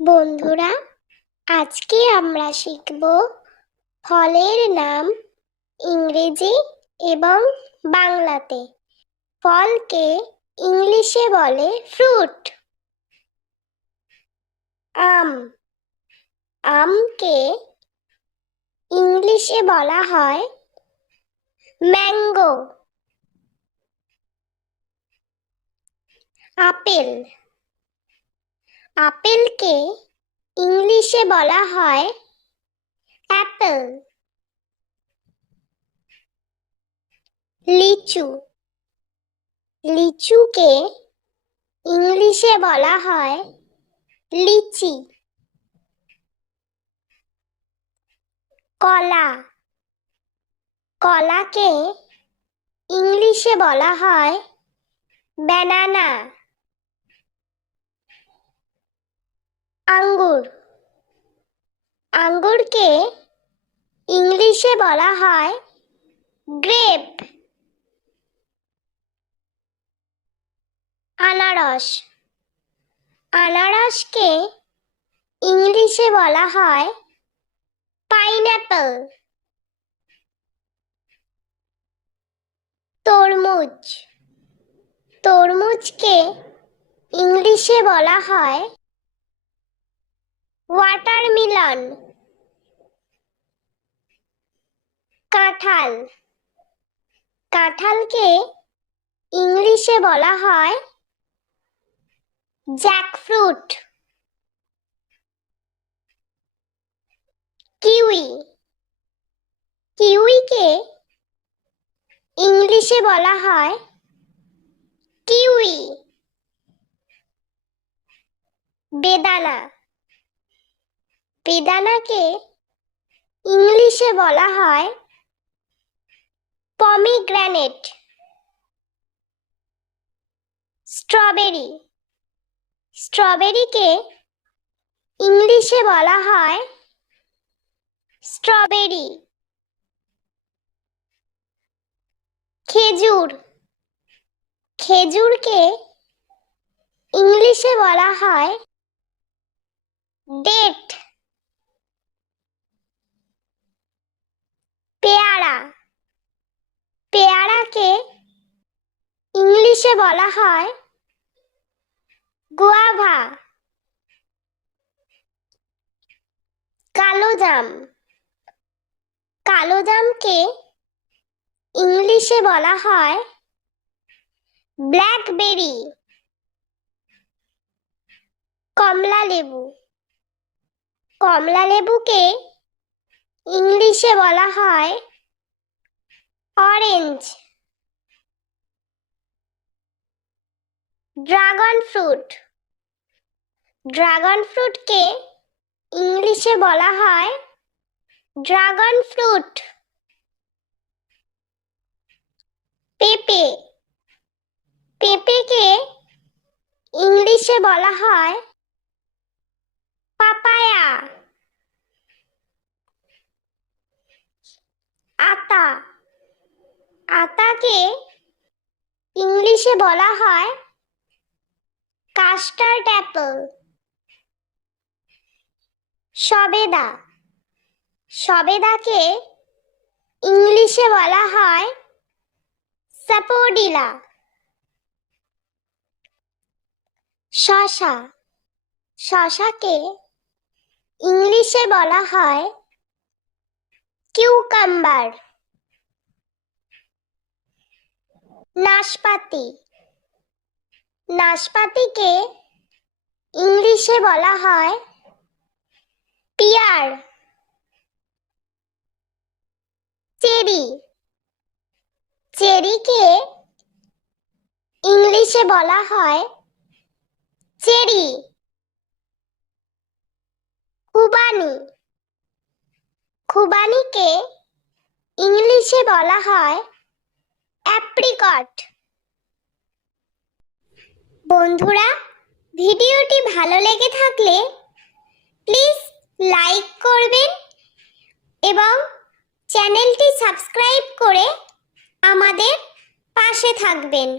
বন্ধুরা, আজকে আমরা শিখব ফলের নাম ইংরেজি এবং বাংলাতে। ফলকে ইংলিশে বলে ফ্রুট। আম, আমকে ইংলিশে বলা হয় ম্যাঙ্গো। আপেল, আপেলকে ইংলিশে বলা হয় অ্যাপেল। লিচু, লিচুকে ইংলিশে বলা হয় লিচি। কলা, কলাকে ইংলিশে বলা হয় ব্যানানা। আঙ্গুর, আঙ্গুরকে ইংলিশে বলা হয় গ্রেপ। আনারস, আনারসকে ইংলিশে বলা হয় পাইনঅ্যাপল। তরমুজ, তরমুজকে ইংলিশে বলা হয় ওয়াটারমেলন। কাঁঠাল, কাঁঠালকে ইংলিশে বলা হয় জ্যাকফ্রুট। কিউই, কিউইকে ইংলিশে বলা হয় কিউই। বেদানা, বেদানাকে ইংলিশে বলা হয় পমিগ্রেনেট। স্ট্রবেরি, স্ট্রবেরিকে ইংলিশে বলা হয় স্ট্রবেরি। খেজুর, খেজুরকে ইংলিশে বলা হয় ডেট। পেয়ারা, পেয়ারাকে ইংলিশে বলা হয় গুয়াভা। কালোজাম, কালোজামকে ইংলিশে বলা হয় ব্ল্যাকবেরি। কমলা লেবু, কমলা লেবুকে ইংলিশে বলা হয় অরেঞ্জ। ড্রাগন ফ্রুট, ড্রাগন ফ্রুটকে ইংলিশে বলা হয় ড্রাগন ফ্রুট। পেঁপে, পেঁপেকে ইংলিশে বলা হয় পাপায়া। আতা, আতাকে ইংলিশে বলা হয় কাস্টার্ড অ্যাপল। সবেদা, সবেদাকে ইংলিশে বলা হয় স্যাপোডিলা। শসা, শসাকে ইংলিশে বলা হয় কিউকাম্বার। নাশপাতি, নাশপাতিকে ইংলিশে বলা হয় পিয়ার। চেরি, চেরিকে ইংলিশে বলা হয় চেরি। খুবানি, খুবানিকে ইংলিশে বলা হয় অ্যাপ্রিকট। বন্ধুরা, ভিডিওটি ভালো লেগে থাকলে প্লিজ লাইক করবেন এবং চ্যানেলটি সাবস্ক্রাইব করে আমাদের পাশে থাকবেন।